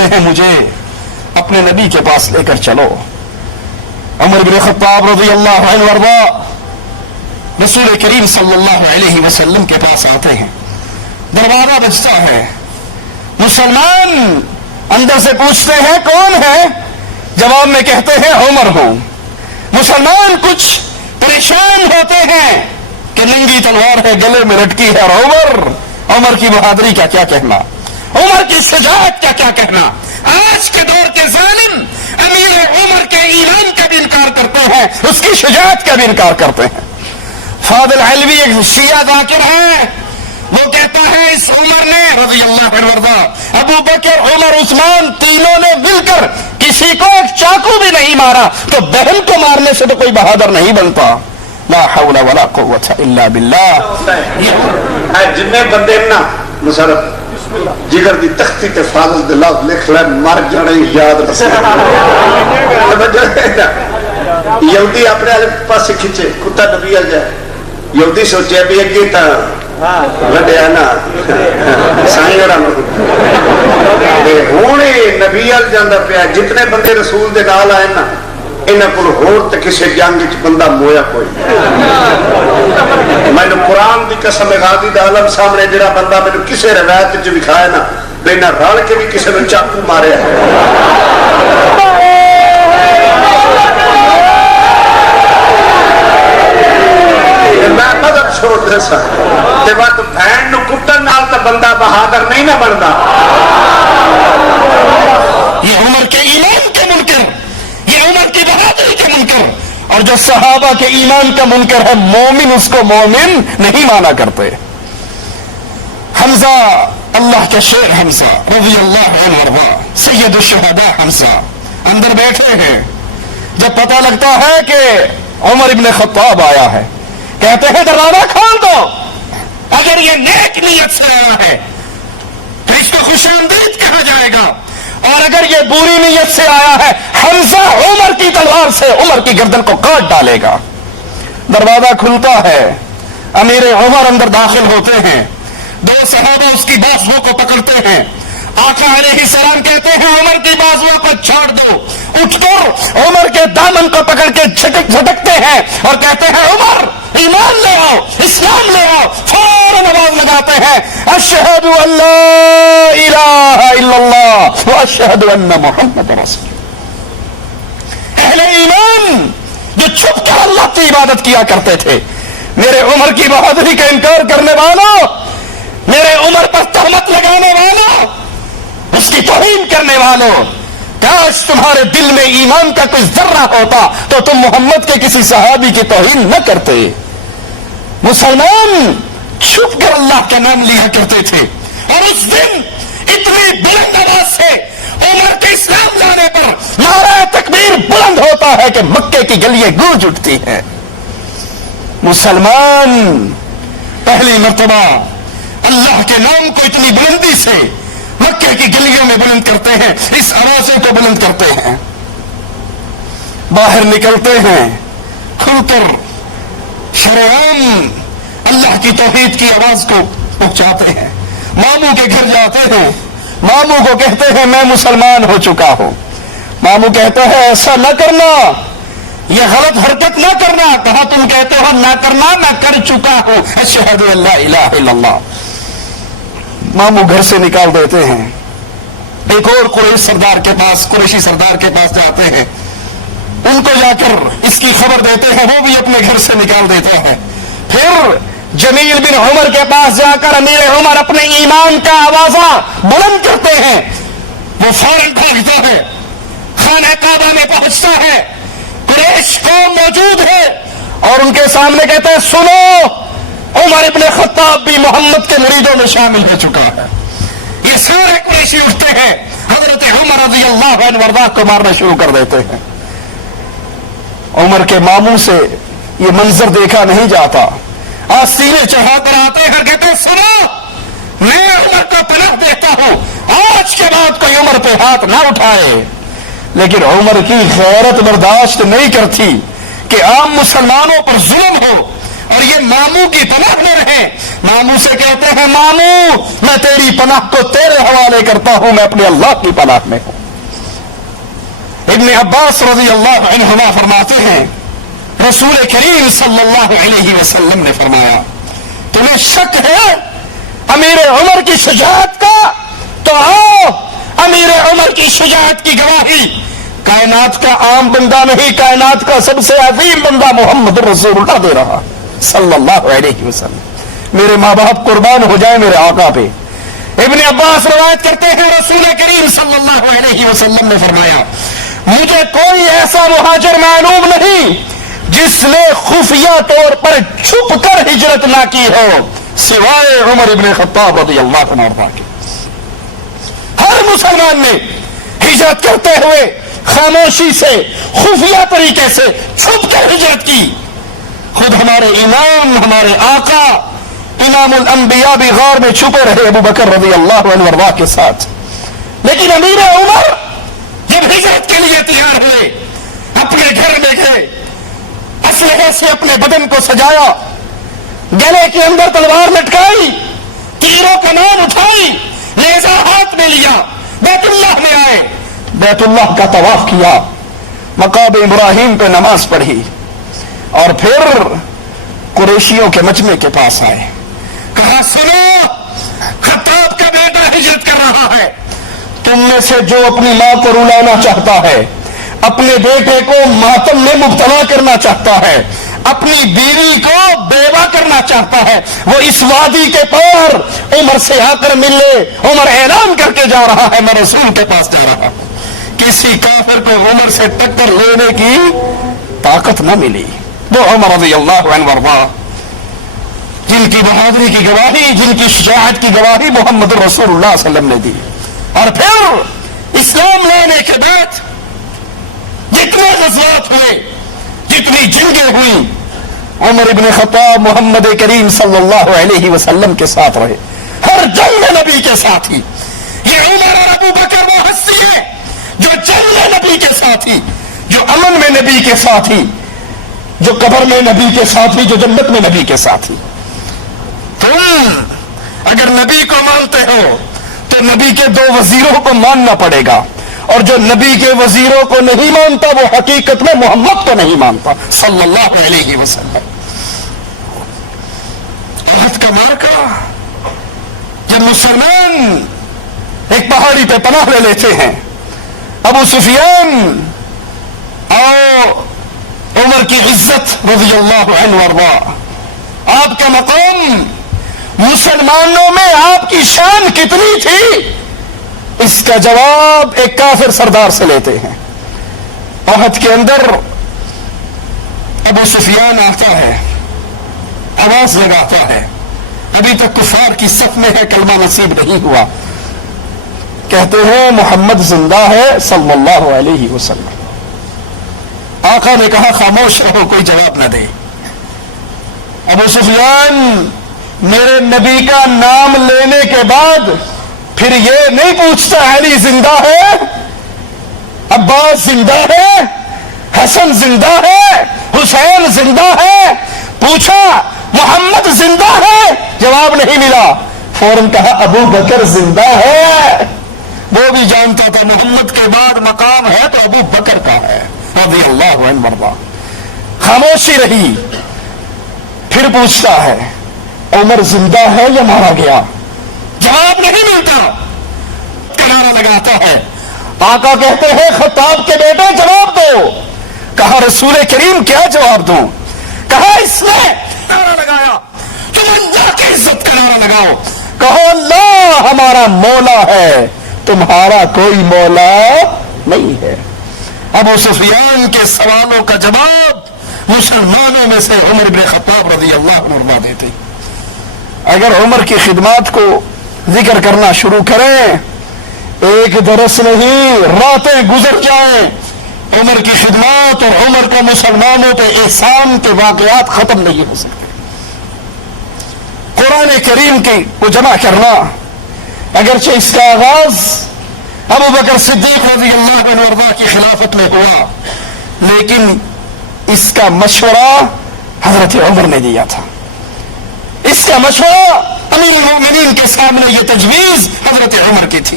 کہتے ہیں مجھے اپنے نبی کے پاس لے کر چلو. عمر بن خطاب رضی اللہ عنہ وارضا رسول کریم صلی اللہ علیہ وسلم کے پاس آتے ہیں. دروازہ بجتا ہے. مسلمان اندر سے پوچھتے ہیں کون ہے؟ جواب میں کہتے ہیں عمر ہوں. مسلمان کچھ پریشان ہوتے ہیں کہ ننگی تلوار ہے, گلے میں لٹکی ہے, اور عمر کی بہادری کا کیا کہنا, عمر کی شجاعت کا کیا کہنا. آج کے دور کے ظالم امیر عمر کے ایمان کا بھی انکار کرتے ہیں, اس کی شجاعت کا بھی انکار کرتے ہیں. فاضل علوی ایک شیعہ ذاکر ہے, وہ کہتا ہے اس عمر نے رضی اللہ عنہ وارضا, ابو بکر, عمر, عثمان تینوں نے مل کر کسی کو ایک چاقو بھی نہیں مارا, تو بہن کو مارنے سے تو کوئی بہادر نہیں بنتا. لا حول ولا قوت الا باللہ. جن بندے نا مسرت جگر دی تختی تے فاضل دے لفظ لکھ لے مر جانے یاد رکھے. یہودی اپنے پاس کھچے, کتا نبی آ جائے, یہودی سوچے بھی اگے تا لڈیا نا سائیں ہوں نبی ال جانا پیا. جتنے بندے رسول دے نال آئے نا انہاں کول ہور تے کسے جنگ وچ بندہ مویا کوئی. مینوں قرآن دی قسم غازی دا عالم سامنے جڑا بندہ مینوں کسے روایت وچ دکھایا نا بنا رل کے بھی کسے نوں چاقو ماریا میں مدد چھوڑ دے سا تے وقت بہن نو کٹن نال تے بندہ بہادر نہیں نہ بندا. یہ عمر کے ایمان کے منکر, یہ عمر کی بہادری کے منکر, اور جو صحابہ کے ایمان کا منکر ہے مومن اس کو مومن نہیں مانا کرتے. حمزہ, اللہ کا شیر حمزہ رضی اللہ عنہ وارضا, سید الشہداء حمزہ اندر بیٹھے ہیں. جب پتہ لگتا ہے کہ عمر ابن خطاب آیا ہے, کہتے ہیں دروازہ کھول دو. اگر یہ نیک نیت سے آیا ہے تو اس کو خوش آمدید کہا جائے گا, اور اگر یہ بری نیت سے آیا ہے حمزہ عمر کی تلوار سے عمر کی گردن کو کاٹ ڈالے گا. دروازہ کھلتا ہے, امیر عمر اندر داخل ہوتے ہیں. دو صحابہ اس کی بازوؤں کو پکڑتے ہیں. آقا علیہ السلام کہتے ہیں عمر کی بازوؤں کو چھوڑ دو. اٹھ کر عمر کے دامن کو پکڑ کے جھٹکتے ہیں اور کہتے ہیں عمر ایمان لے آؤ, اسلام لے آؤ. فوراً آواز لگاتے ہیں اشہد ان لا الہ الا اللہ واشہد ان محمد رسول اللہ. اہل ایمان جو چھپ کر اللہ کی عبادت کیا کرتے تھے, میرے عمر کی بہادری کا انکار کرنے والوں, میرے عمر پر تہمت لگانے والوں, اس کی توہین کرنے والوں, کاش تمہارے دل میں ایمان کا کوئی ذرہ ہوتا تو تم محمد کے کسی صحابی کی توہین نہ کرتے. مسلمان چھپ کر اللہ کا نام لیا کرتے تھے, اور اس دن اتنی بلند آواز سے عمر کے اسلام لانے پر نعرہ تکبیر بلند ہوتا ہے کہ مکے کی گلیاں گونج اٹھتی ہیں. مسلمان پہلی مرتبہ اللہ کے نام کو اتنی بلندی سے مکے کی گلیوں میں بلند کرتے ہیں, اس آوازیں کو بلند کرتے ہیں. باہر نکلتے ہیں, کھل کر شرعام اللہ کی توحید کی آواز کو پہنچاتے ہیں. ماموں کے گھر جاتے ہیں, ماموں کو کہتے ہیں میں مسلمان ہو چکا ہوں. ماموں کہتا ہے ایسا نہ کرنا, یہ غلط حرکت نہ کرنا. کہا تم کہتے ہو نہ کرنا, میں کر چکا ہوں, اشہد ان لا الہ الا اللہ. ماموں گھر سے نکال دیتے ہیں. ایک اور قریش سردار کے پاس, قریشی سردار کے پاس جاتے ہیں, ان کو جا کر اس کی خبر دیتے ہیں, وہ بھی اپنے گھر سے نکال دیتے ہیں. پھر جمیل بن عمر کے پاس جا کر امیر عمر اپنے ایمان کا آوازہ بلند کرتے ہیں. وہ فوراً بھاگتا ہے, خانہ کعبہ میں پہنچتا ہے, قریش قوم موجود ہے, اور ان کے سامنے کہتے ہیں سنو, عمر ابن خطاب بھی محمد کے مریدوں میں شامل ہو چکا ہے. یہ سارے قریشی اٹھتے ہیں, حضرت عمر رضی اللہ عنہ وارضا کو مارنا شروع کر دیتے ہیں. عمر کے ماموں سے یہ منظر دیکھا نہیں جاتا, آج سینے چڑھا کر آتے ہیں, کہتے ہیں سنو, میں عمر کو پناہ دیتا ہوں, آج کے بعد کوئی عمر پہ ہاتھ نہ اٹھائے. لیکن عمر کی غیرت برداشت نہیں کرتی کہ عام مسلمانوں پر ظلم ہو, اور یہ ماموں کی پناہ میں رہیں. ماموں سے کہتے ہیں ماموں میں تیری پناہ کو تیرے حوالے کرتا ہوں, میں اپنے اللہ کی پناہ میں ہوں. ابن عباس رضی اللہ عنہما فرماتے ہیں رسول کریم صلی اللہ علیہ وسلم نے فرمایا تمہیں شک ہے امیر عمر کی شجاعت کا, تو آؤ امیر عمر کی شجاعت کی گواہی کائنات کا عام بندہ نہیں, کائنات کا سب سے عظیم بندہ محمد رسول اللہ دے رہا صلی اللہ علیہ وسلم. میرے ماں باپ قربان ہو جائیں میرے آقا پہ. ابن عباس روایت کرتے ہیں رسول کریم صلی اللہ علیہ وسلم نے فرمایا مجھے کوئی ایسا مہاجر معلوم نہیں جس نے خفیہ طور پر چھپ کر ہجرت نہ کی ہو سوائے عمر ابن خطاب رضی اللہ عنہ کے. ہر مسلمان نے ہجرت کرتے ہوئے خاموشی سے خفیہ طریقے سے چھپ کر ہجرت کی. خود ہمارے امام ہمارے آقا امام الانبیاء بھی غار میں چھپے رہے ابو بکر رضی اللہ عنہ وارضاہ کے ساتھ. لیکن امیر عمر جب ہجرت کے لیے تیار ہوئے اپنے گھر میں گئے, اسلحے سے اپنے بدن کو سجایا, گلے کے اندر تلوار لٹکائی, تیروں کا نام اٹھائی, نیزہ ہاتھ میں لیا, بیت اللہ میں آئے, بیت اللہ کا طواف کیا, مقام ابراہیم پہ نماز پڑھی اور پھر قریشیوں کے مجمع کے پاس آئے. کہا سنو خطاب کا بیٹا ہجرت کر رہا ہے, تم میں سے جو اپنی ماں کو رلانا چاہتا ہے, اپنے بیٹے کو ماتم میں مبتلا کرنا چاہتا ہے, اپنی بیوی کو بیوہ کرنا چاہتا ہے, وہ اس وادی کے پار عمر سے آ کر ملے. عمر اعلان کر کے جا رہا ہے میں رسول کے پاس جا رہا ہوں. کسی کافر کو عمر سے ٹکر لینے کی طاقت نہ ملی. وہ عمر رضی اللہ عنہ وارضاہ جن کی بہادری کی گواہی, جن کی شجاعت کی گواہی محمد رسول اللہ صلی اللہ علیہ وسلم نے دی. اور پھر اسلام لانے کے بعد جتنے غزوات ہوئے, جتنی جنگیں ہوئیں, عمر ابن خطاب محمد کریم صلی اللہ علیہ وسلم کے ساتھ رہے. ہر جنگ میں نبی کے ساتھ ہی. یہ عمر اور ابو بکر وہ ہستی ہے جو جنگ میں نبی کے ساتھ ہی, جو امن میں نبی کے ساتھ ہی, جو قبر میں نبی کے ساتھ ہی, جو جنت میں نبی کے ساتھ ہی. تم اگر نبی کو مانتے ہو تو نبی کے دو وزیروں کو ماننا پڑے گا, اور جو نبی کے وزیروں کو نہیں مانتا وہ حقیقت میں محمد کو نہیں مانتا صلی اللہ علیہ وسلم. احد کا معرکہ جب مسلمان ایک پہاڑی پہ پناہ لے لیتے ہیں, ابو سفیان اور عمر کی عزت رضی اللہ عنہ وارضاہ, آپ کا مقام مسلمانوں میں آپ کی شان کتنی تھی, اس کا جواب ایک کافر سردار سے لیتے ہیں. احد کے اندر ابو سفیان آتا ہے, آواز لگاتا ہے, ابھی تک کفار کی صف میں ہے, کلمہ نصیب نہیں ہوا. کہتے ہیں محمد زندہ ہے صلی اللہ علیہ وسلم. آقا نے کہا خاموش رہو, کوئی جواب نہ دے. ابو سفیان میرے نبی کا نام لینے کے بعد پھر یہ نہیں پوچھتا علی زندہ ہے, عباس زندہ ہے, حسن زندہ ہے, حسین زندہ ہے, پوچھا محمد زندہ ہے, جواب نہیں ملا. فوراً کہا ابو بکر زندہ ہے. وہ بھی جانتا تھا محمد کے بعد مقام ہے تو ابو بکر کا ہے رضی اللہ عنہ وارضاہ. خاموشی رہی. پھر پوچھتا ہے عمر زندہ ہے یا مارا گیا, جواب نہیں ملتا. کنارہ لگاتا ہے. آقا کہتے ہیں خطاب کے بیٹے جواب دو. کہا رسول کریم کیا جواب دوں. کہا اس نے کنارہ لگایا, تم اللہ کی عزت کا نعرہ لگاؤ, کہو اللہ ہمارا مولا ہے, تمہارا کوئی مولا نہیں ہے. ابو سفیان کے سوالوں کا جواب مسلمانوں میں سے عمر بن خطاب رضی اللہ عنہ دیتے. اگر عمر کی خدمات کو ذکر کرنا شروع کریں, ایک درس نہیں راتیں گزر جائیں, عمر کی خدمات اور عمر کو مسلمانوں پہ احسان کے واقعات ختم نہیں ہو سکتے. قرآن کریم کی کو جمع کرنا, اگرچہ اس کا آغاز ابو بکر صدیق رضی اللہ عنہ کی خلافت میں ہوا, لیکن اس کا مشورہ حضرت عمر نے دیا تھا. اس کا مشورہ امیر المومنین کے سامنے یہ تجویز حضرت عمر کی تھی.